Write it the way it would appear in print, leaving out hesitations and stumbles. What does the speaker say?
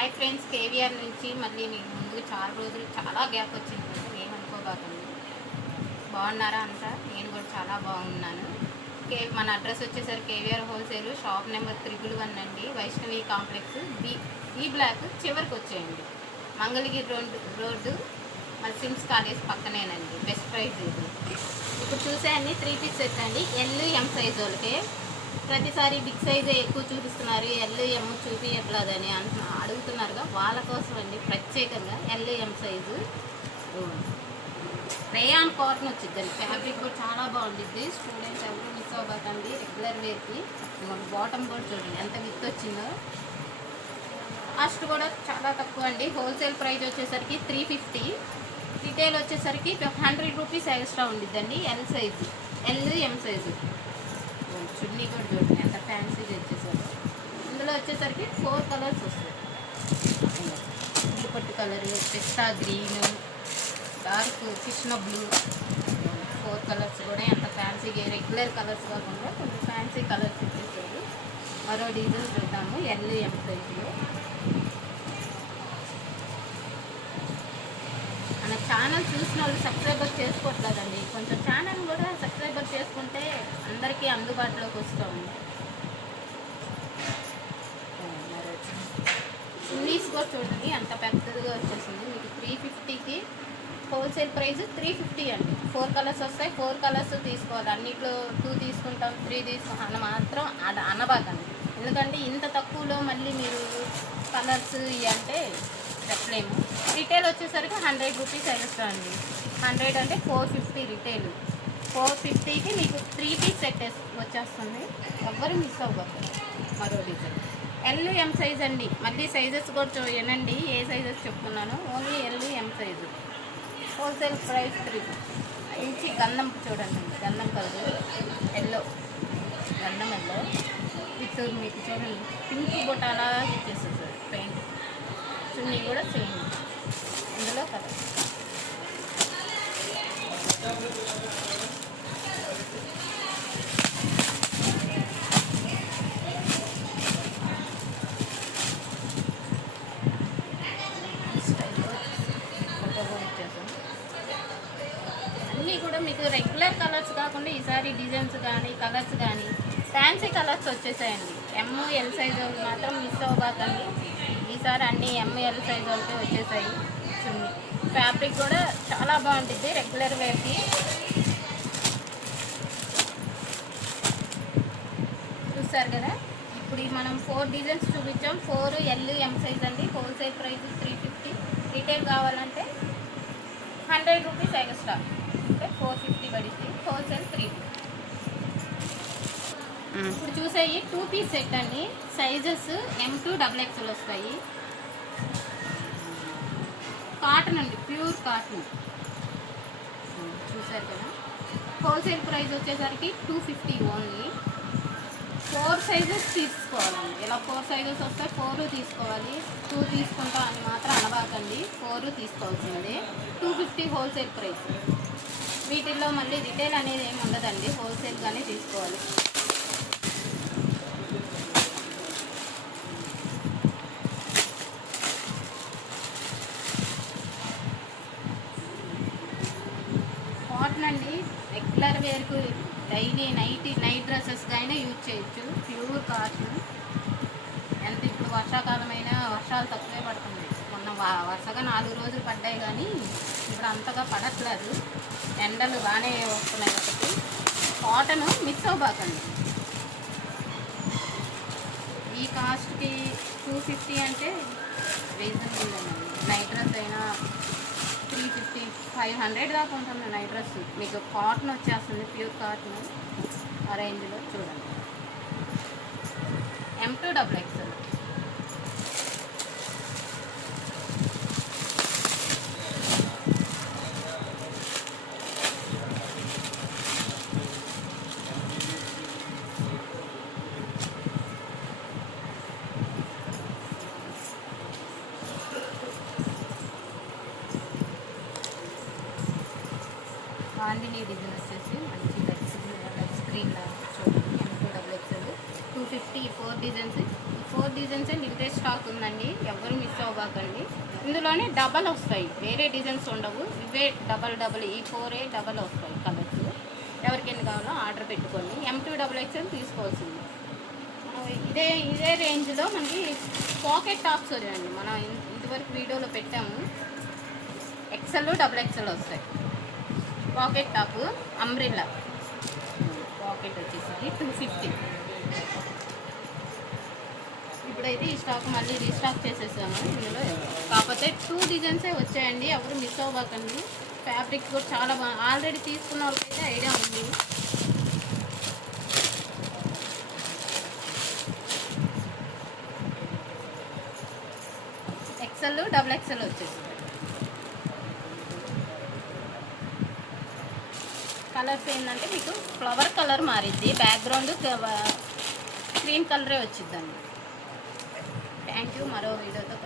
Hi friends, KVR నుంచి మళ్ళీ మీకు ముందుకు చాలా గ్యాప్ వచ్చింది. ఏమనుకోబాకండి. బాగున్నారా అంతా? నేను కూడా చాలా బాగున్నాను. మన అడ్రస్ వచ్చేసరికి కేవీఆర్ హోల్సేల్, షాప్ నెంబర్ 111 అండి, వైష్ణవి కాంప్లెక్స్, బి బ్లాక్ చివరికి వచ్చేయండి. మంగళగిరి రోడ్డు మన సిమ్స్ కాలేజ్ పక్కనేనండి. బెస్ట్ ప్రైస్ ఇది. ఇప్పుడు చూసే అన్ని 3 పీస్ సెట్ అండి. ఎల్ ఎం సైజ్ వాళ్ళకి. ప్రతిసారి బిగ్ సైజే ఎక్కువ చూపిస్తున్నారు, ఎల్ ఎం చూపించట్లేదని అడుగుతున్నారుగా, వాళ్ళ కోసం అండి ప్రత్యేకంగా L M size rayon cotton వచ్చిందండి. ఫ్యాబ్రిక్ కూడా చాలా బాగుంటుంది. స్టూడెంట్స్ ఎవరు మిస్ అవ్వకండి. రెగ్యులర్ వేర్కి బాటమ్ కూడా చూడండి ఎంత విత్ వచ్చిందో. కాస్ట్ కూడా చాలా తక్కువ అండి. హోల్సేల్ ప్రైస్ వచ్చేసరికి 350, రిటైల్ వచ్చేసరికి 100 రూపీస్ ఎక్స్ట్రా ఉండిద్దండి. L size, L M size. చున్నీ కూడా చూడండి ఎంత ఫ్యాన్సీగా వచ్చేసరికి. ఇందులో వచ్చేసరికి 4 కలర్స్ వస్తాయి. పట్టు కలరు, పిస్తా green, dark Krishna blue. 4 colours కూడా ఎంత ఫ్యాన్సీగా, రెగ్యులర్ కలర్స్ కాకుండా కొంచెం ఫ్యాన్సీ కలర్స్ ఇచ్చేసారు. మరో డిజైన్ చూద్దాము ఎల్ ఎం సైజులో. మన ఛానల్ చూసిన వాళ్ళు సబ్స్క్రైబర్ చేసుకోవట్లేదండి. కొంచెం ఛానల్ కూడా సబ్స్క్రైబర్ చేసుకుంటే అందరికీ అందుబాటులోకి వస్తాము. చున్నీస్ కూడా చూడండి ఎంత పెద్దదిగా వచ్చేసింది. మీకు 350కి హోల్సేల్ ప్రైస్ 350 అండి. 4 కలర్స్ వస్తాయి. 4 కలర్స్ తీసుకోవాలి. అన్నిట్లో 2 తీసుకుంటాం, 3 తీసుకుంటాం మాత్రం అనబాకండి. ఎందుకంటే ఇంత తక్కువలో మళ్ళీ మీరు కలర్స్ ఇవి అంటే చెప్పలేము. రిటైల్ వచ్చేసరికి 100 రూపీస్ ఎక్స్ట్రా అండి. 100 అంటే 450 రిటైల్. 450కి మీకు 3 పీస్ సెట్ వచ్చేస్తుంది. ఎవ్వరు మిస్ అవ్వదు. మరో డిజైన్ ఎల్ ఎం సైజ్ అండి. మళ్ళీ సైజెస్ కూడా వినండి, ఏ సైజెస్ చెప్తున్నాను. Only L M size. Wholesale price 3. మంచి గంధం చూడండి, గంధం కలర్ ఎల్లో, గంధం ఎల్లో విత్ మీకు చూడండి పింక్ బొటాలా ఇచ్చేస్తుంది సార్ పెయింట్. చున్నీ కూడా సేమ్ ఇందులో కలర్. అన్నీ కూడా మీకు రెగ్యులర్ కలర్స్ కాకుండా ఈసారి డిజైన్స్ కానీ కలర్స్ కానీ ఫ్యాన్సీ కలర్స్ వచ్చేసాయండి. ఎమ్ ఎల్ సైజ్ వాళ్ళు మాత్రం మిస్ అవ్వకండి. ఈసారి అన్ని ఎమ్ ఎల్ సైజ్ వాళ్ళకి వచ్చేసాయి. చున్నీ ఫ్యాబ్రిక్ కూడా చాలా బాగుంటుంది రెగ్యులర్ వేర్కి. చూస్తారు కదా, ఇప్పుడు మనం 4 డిజైన్స్ చూపించాం. 4 ఎల్ ఎం సైజ్ అండి. హోల్సేల్ ప్రైస్ 350, రిటైల్ కావాలంటే 100 రూపీస్ ఎక్స్ట్రా అంటే 450 పడింది. హోల్సేల్ 350. ఇప్పుడు చూసేవి 2 పీస్ సెట్ అండి. సైజెస్ M2 XXL వస్తాయి. కాటన్ అండి, ప్యూర్ కాటన్. చూసారు కదా, హోల్సేల్ ప్రైస్ వచ్చేసరికి 250 ఓన్లీ. 4 సైజెస్ తీసుకోవాలండి. ఇలా 4 సైజెస్ వస్తాయి. 4 తీసుకోవాలి. 2 తీసుకుంటాం అని మాత్రం అనబాకండి. 4 తీసుకోవాల్సిందే. 250 హోల్సేల్ ప్రైస్. వీటిల్లో మళ్ళీ రిటైల్ అనేది ఏమి ఉండదండి, హోల్సేల్గానే తీసుకోవాలి. కాటన్ అండి, రెగ్యులర్ వేర్కు డైలీ నైట్ డ్రెస్సెస్గా అయినా యూజ్ చేయొచ్చు. Pure cotton. ఎంత ఇప్పుడు వర్షాకాలమైనా వర్షాలు తక్కువే పడుతుంది. మొన్న వరుసగా 4 రోజులు పడ్డాయి కానీ ఇప్పుడు అంతగా పడట్లేదు. ఎండలు బాగానే వస్తున్నాయి ఒకటి. కాటన్ మిస్ అవ్వకండి. ఈ కాస్ట్కి 250 అంటే రీజనబుల్ అండి. నైట్ డ్రెస్ అయినా 350, 500 దాకా ఉంటుంది నైట్ డ్రెస్. మీకు కాటన్ వచ్చేస్తుంది, ప్యూర్ కాటన్. ఆ రేంజ్లో చూడండి. M2 XXL. బాందిని డిజైన్ వచ్చేసి మంచి టచ్ స్క్రీన్ చూడండి. M2 XXL 250. 4 designs. 4 designs and limited stock ఉందండి. ఎవరు మిస్ ఇందులోనే డబల్ వస్తాయి, వేరే డిజైన్స్ ఉండవు, ఇవే డబల్ ఈ 4 డబల్ వస్తాయి కలర్స్. ఎవరికి ఎన్ని కావాలో ఆర్డర్ పెట్టుకొని M2XXL తీసుకోవాల్సింది. ఇదే రేంజ్లో మనకి పాకెట్ టాప్స్ వచ్చాయండి. మనం ఇదివరకు వీడియోలో పెట్టాము. XL XXL వస్తాయి. పాకెట్ టాప్ అంబ్రెల్లా పాకెట్ వచ్చేసి 250. ఇప్పుడైతే ఈ స్టాక్ మళ్ళీ రీస్టాక్ చేసేసాము ఇందులో. కాకపోతే 2 డిజైన్సే వచ్చాయండి, ఎవరు మిస్ అవ్వకండి. ఫ్యాబ్రిక్ కూడా చాలా బాగా, ఆల్రెడీ తీసుకున్న వాళ్ళకైతే ఐడియా ఉంది. XL XXL వచ్చేసి కలర్స్ ఏంటంటే మీకు ఫ్లవర్ కలర్ మారిద్ది, బ్యాక్గ్రౌండ్ క్రీమ్ కలరే వచ్చిద్దండి. Thank you. మరో వీడియోతో